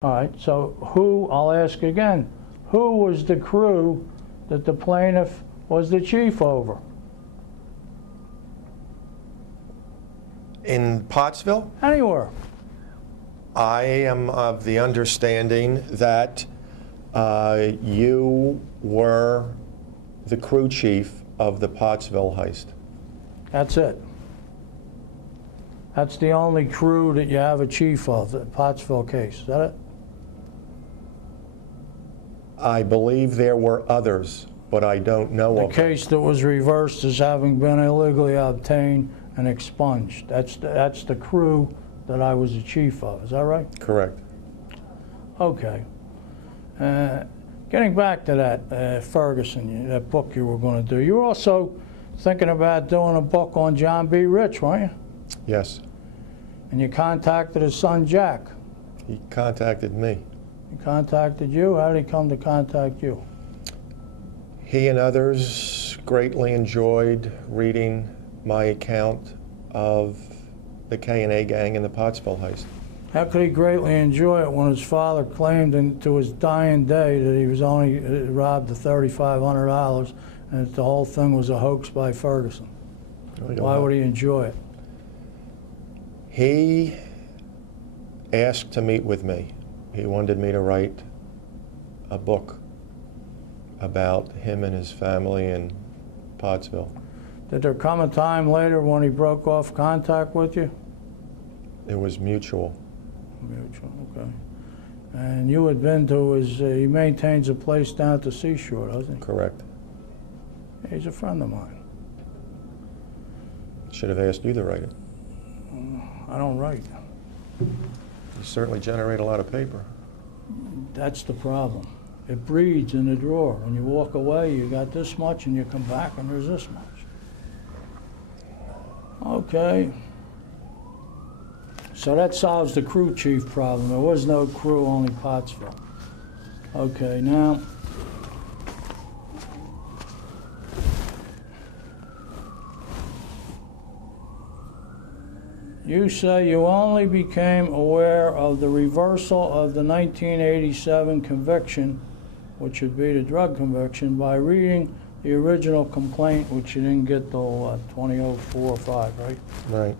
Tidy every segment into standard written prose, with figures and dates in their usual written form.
All right, so who, I'll ask again, who was the crew that the plaintiff was the chief over? In Pottsville, Anywhere. I am of the understanding that you were the crew chief of the Pottsville heist. That's it. That's the only crew that you have a chief of, the Pottsville case. Is that it? I believe there were others, but I don't know The of them. case that was reversed as having been illegally obtained and expunged. That's the crew that I was the chief of. Is that right? Correct. Okay. Getting back to that Ferguson, that book you were going to do, you were also thinking about doing a book on John B. Rich, weren't you? Yes. And you contacted his son, Jack. He contacted me. He contacted you? How did he come to contact you? He and others greatly enjoyed reading my account of the K&A gang and the Pottsville heist. How could he greatly enjoy it when his father claimed to his dying day that he was only robbed of $3,500 and that the whole thing was a hoax by Ferguson? Why would he enjoy it? He asked to meet with me. He wanted me to write a book about him and his family in Pottsville. Did there come a time later when he broke off contact with you? It was mutual. Mutual, okay. And you had been to his, he maintains a place down at the seashore, doesn't he? Correct. He's a friend of mine. Should have asked you to write it. I don't write. You certainly generate a lot of paper. That's the problem. It breeds in the drawer. When you walk away, you got this much, and you come back, and there's this much. Okay. So that solves the crew chief problem. There was no crew, only Pottsville. Okay, now, you say you only became aware of the reversal of the 1987 conviction, which would be the drug conviction, by reading the original complaint, which you didn't get till 2004 or 5, right? Right.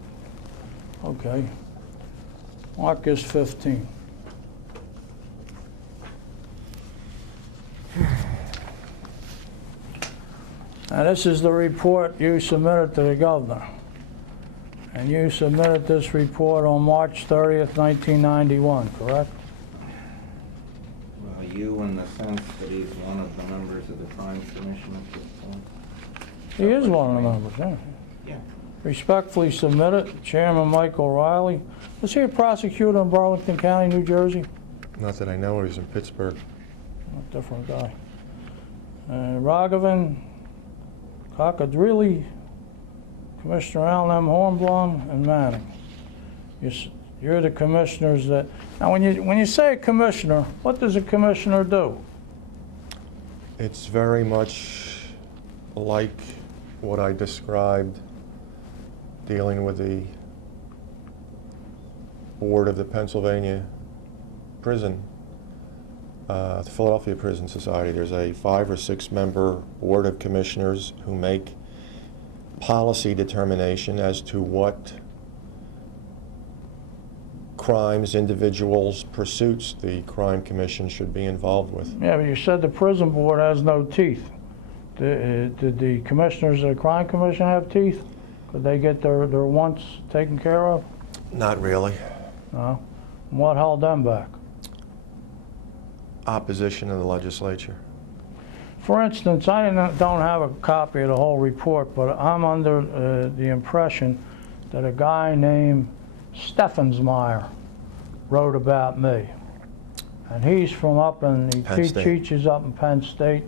Okay. Mark is 15. Now this is the report you submitted to the governor. And you submitted this report on March 30th, 1991, correct? Well, you in the sense that he's one of the members of the Crimes Commission at this point? He is one of the members, yeah. Yeah. Respectfully submitted, Chairman Michael Riley. Was he a prosecutor in Burlington County, New Jersey? Not that I know, he was in Pittsburgh. A different guy. Raghavan, Kakadrili, Commissioner Allen M. Hornblum, and Manning. You're the commissioners that... Now, when you say a commissioner, what does a commissioner do? It's very much like what I described dealing with the board of the Pennsylvania prison, the Philadelphia Prison Society. There's a 5 or 6 member board of commissioners who make policy determination as to what crimes, individuals, pursuits the crime commission should be involved with. Yeah, but you said the prison board has no teeth. Did the commissioners of the crime commission have teeth? Could they get their wants taken care of? Not really. No. And what held them back? Opposition in the legislature. For instance, I don't have a copy of the whole report, but I'm under the impression that a guy named Steffensmeyer wrote about me. And he's from up in, he teaches up in Penn State,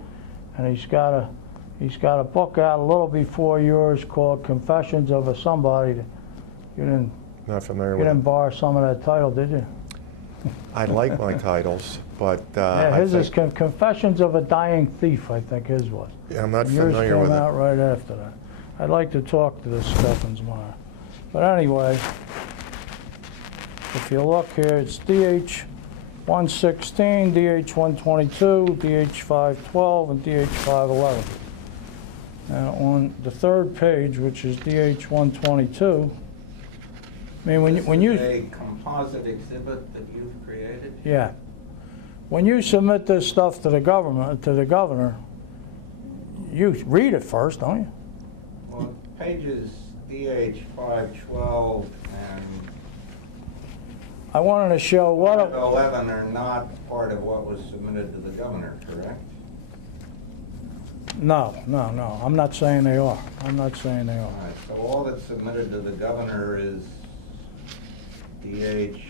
and he's got a book out a little before yours called Confessions of a Somebody. You didn't, Not familiar you with didn't it. borrow some of that title, did you? I like my titles, but Yeah, I his is think, Confessions of a Dying Thief, I think his was. yeah, I'm not Yours familiar came with out it. right after that. I'd like to talk to this Steffensmeyer. But anyway, if you look here, it's 116, DH 122, DH 512, and DH 511. Now, on the third page, which is DH 122, I mean, when you This is a composite exhibit that you've created? yeah, when you submit this stuff to the governor, you read it first, don't you? Well, pages DH 512 and I wanted to show what. 511 are not part of what was submitted to the governor, correct? No, I'm not saying they are. I'm not saying they All are. right, so all that's submitted to the governor is DH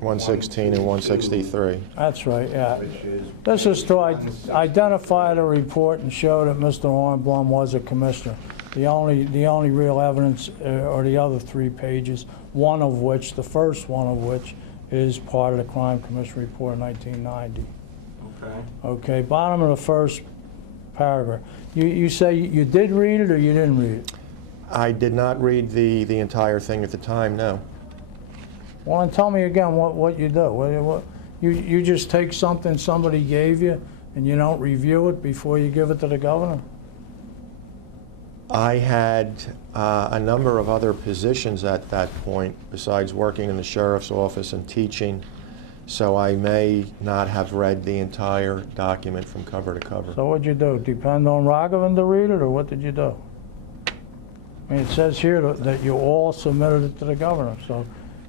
116 and 163. That's right, yeah. which is. This is to page 160. identify the report and show that Mr. Hornblum was a commissioner. The only real evidence are the other 3 pages, the first one of which is part of the Crime Commission report of 1990. Okay. Okay, bottom of the first paragraph. You say you did read it or you didn't read it? I did not read the entire thing at the time, no. Well, then tell me again what you do. You just take something somebody gave you and you don't review it before you give it to the governor? I had a number of other positions at that point, besides working in the sheriff's office and teaching, so I may not have read the entire document from cover to cover. So what'd you do? Depend on Raghavan to read it, or what did you do? I mean, it says here that you all submitted it to the governor, so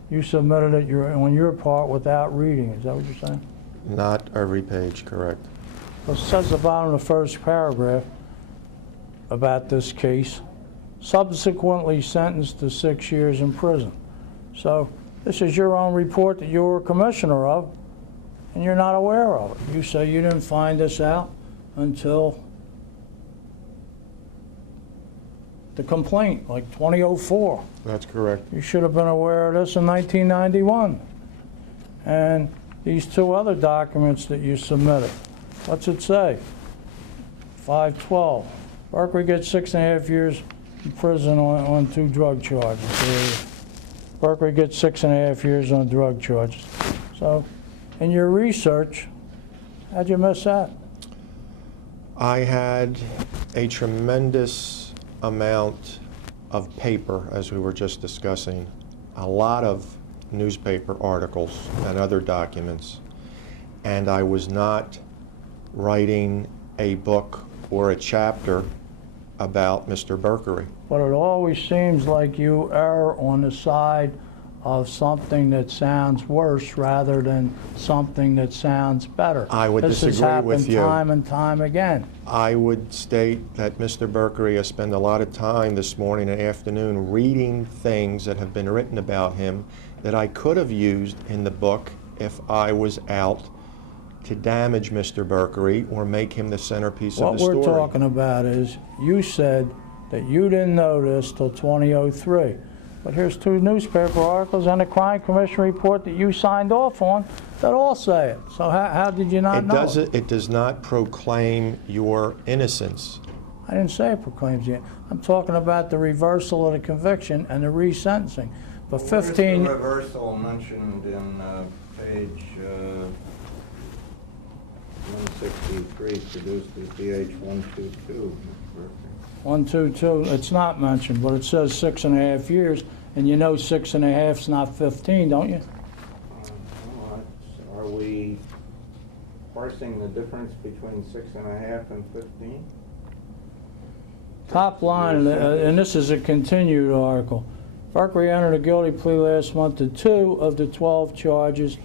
you submitted it on your part without reading. Is that what you're saying? Not every page, correct. Well, it says at the bottom of the first paragraph about this case, subsequently sentenced to 6 years in prison. So this is your own report that you were a commissioner of, and you're not aware of it. You say you didn't find this out until the complaint, like 2004. That's correct. You should have been aware of this in 1991. And these 2 other documents that you submitted, what's it say? 512. Berkeley gets 6.5 years in prison on 2 drug charges. Berkeley gets 6.5 years on drug charges. So, in your research, how'd you miss that? I had a tremendous amount of paper, as we were just discussing, a lot of newspaper articles and other documents, and I was not writing a book or a chapter about Mr. Berkery. But it always seems like you err on the side of something that sounds worse rather than something that sounds better. I would disagree with you. This has happened time and time again. I would state that Mr. Berkery has spent a lot of time this morning and afternoon reading things that have been written about him that I could have used in the book if I was out to damage Mr. Berkery or make him the centerpiece of the story. What we're talking about is, you said that you didn't know this till 2003. But here's 2 newspaper articles and a Crime Commission report that you signed off on that all say it. So how did you not know it? It does not proclaim your innocence. I didn't say it proclaims you. I'm talking about the reversal of the conviction and the resentencing. But 15... Where's the reversal mentioned in page 163, produced as DH 122? 122, it's not mentioned, but it says 6.5 years, and you know 6.5 is not 15, don't you? Are we parsing the difference between 6.5 and 15? Top line, and this is a continued article. Berkery entered a guilty plea last month to 2 of the 12 charges.